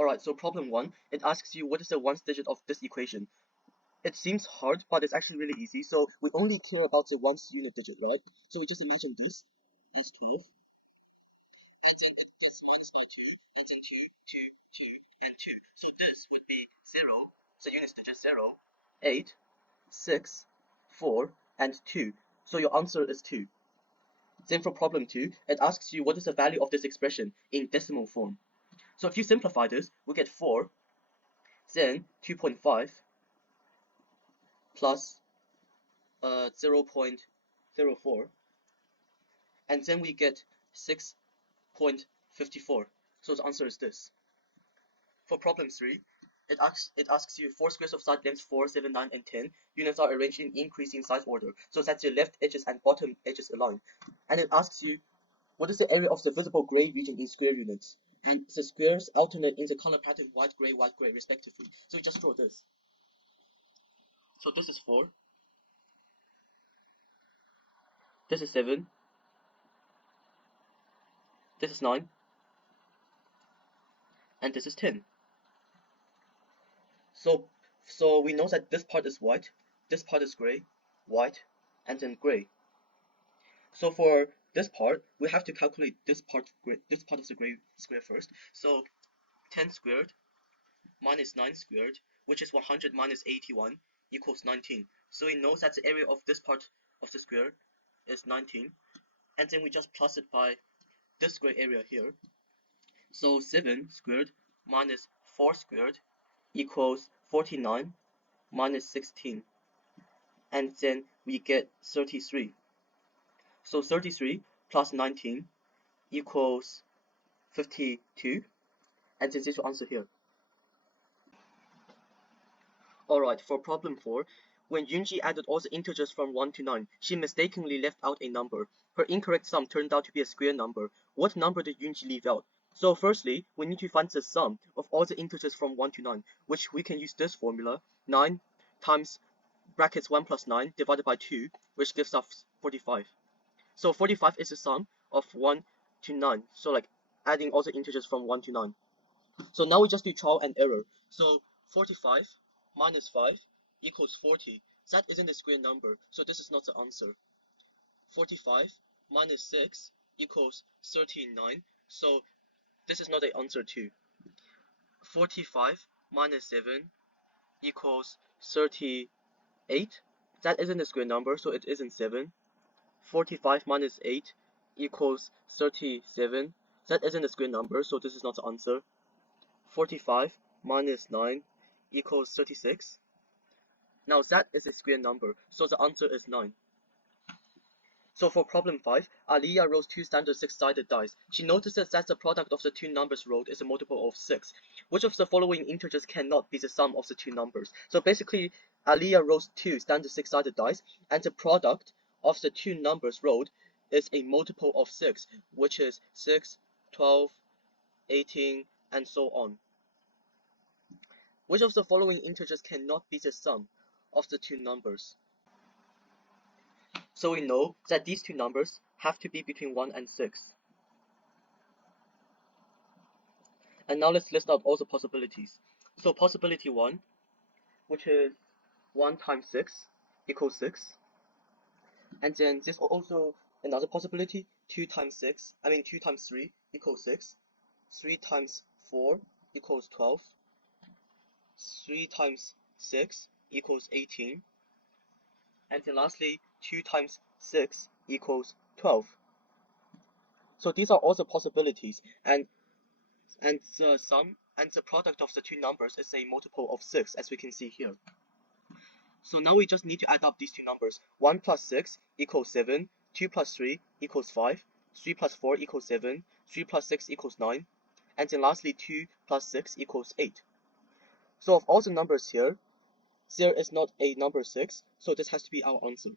Alright, so problem 1, it asks you what is the ones digit of this equation. It seems hard, but it's actually really easy. So we only care about the ones unit digit, right? So we just imagine this is 12. And then it gets minus by 2, and then 2, 2, 2, and 2. So this would be 0, the unit digit 0, 8, 6, 4, and 2. So your answer is 2. Then for problem 2, it asks you what is the value of this expression in decimal form. So if you simplify this, we get 4, then 2.5 plus 0.04, and then we get 6.54. So the answer is this. For problem 3, it asks you 4 squares of side lengths 4, 7, 9, and 10. Units are arranged in increasing size order, so that the left edges and bottom edges align. And it asks you what is the area of the visible gray region in square units. And the squares alternate in the color pattern white, gray, respectively. So you just draw this. So this is 4. This is 7. This is 9. And this is 10. So we know that this part is white, this part is gray, white, and then gray. So for this part, we have to calculate this part of the gray square first. So 10 squared minus 9 squared, which is 100 minus 81, equals 19. So we know that the area of this part of the square is 19. And then we just plus it by this gray area here. So 7 squared minus 4 squared equals 49 minus 16. And then we get 33. So 33 plus 19 equals 52. And this is your answer here. Alright, for problem 4, when Yunji added all the integers from 1 to 9, she mistakenly left out a number. Her incorrect sum turned out to be a square number. What number did Yunji leave out? So firstly, we need to find the sum of all the integers from 1 to 9, which we can use this formula, 9 times brackets 1 plus 9 divided by 2, which gives us 45. So 45 is the sum of 1 to 9, so like adding all the integers from 1 to 9. So now we just do trial and error. So 45 minus 5 equals 40. That isn't a square number, so this is not the answer. 45 minus 6 equals 39, so this is not the answer too. 45 minus 7 equals 38. That isn't a square number, so it isn't 7. 45 minus 8 equals 37. That isn't a square number, so this is not the answer. 45 minus 9 equals 36. Now that is a square number, so the answer is 9. So for problem 5, Aliyah rolls 2 standard 6-sided dice. She notices that the product of the two numbers rolled is a multiple of 6. Which of the following integers cannot be the sum of the two numbers? So basically, Aliyah rolls 2 standard 6-sided dice, and the product of the two numbers rolled is a multiple of 6, which is 6, 12, 18, and so on. Which of the following integers cannot be the sum of the two numbers? So we know that these two numbers have to be between 1 and 6. And now let's list out all the possibilities. So possibility 1, which is 1 times 6 equals 6. And then there's also another possibility, 2 times 3 equals 6. 3 times 4 equals 12. 3 times 6 equals 18. And then lastly, 2 times 6 equals 12. So these are all the possibilities, and the sum and the product of the two numbers is a multiple of 6, as we can see here. So now we just need to add up these two numbers. 1 plus 6 equals 7, 2 plus 3 equals 5, 3 plus 4 equals 7, 3 plus 6 equals 9, and then lastly 2 plus 6 equals 8. So of all the numbers here, there is not a number 6, so this has to be our answer.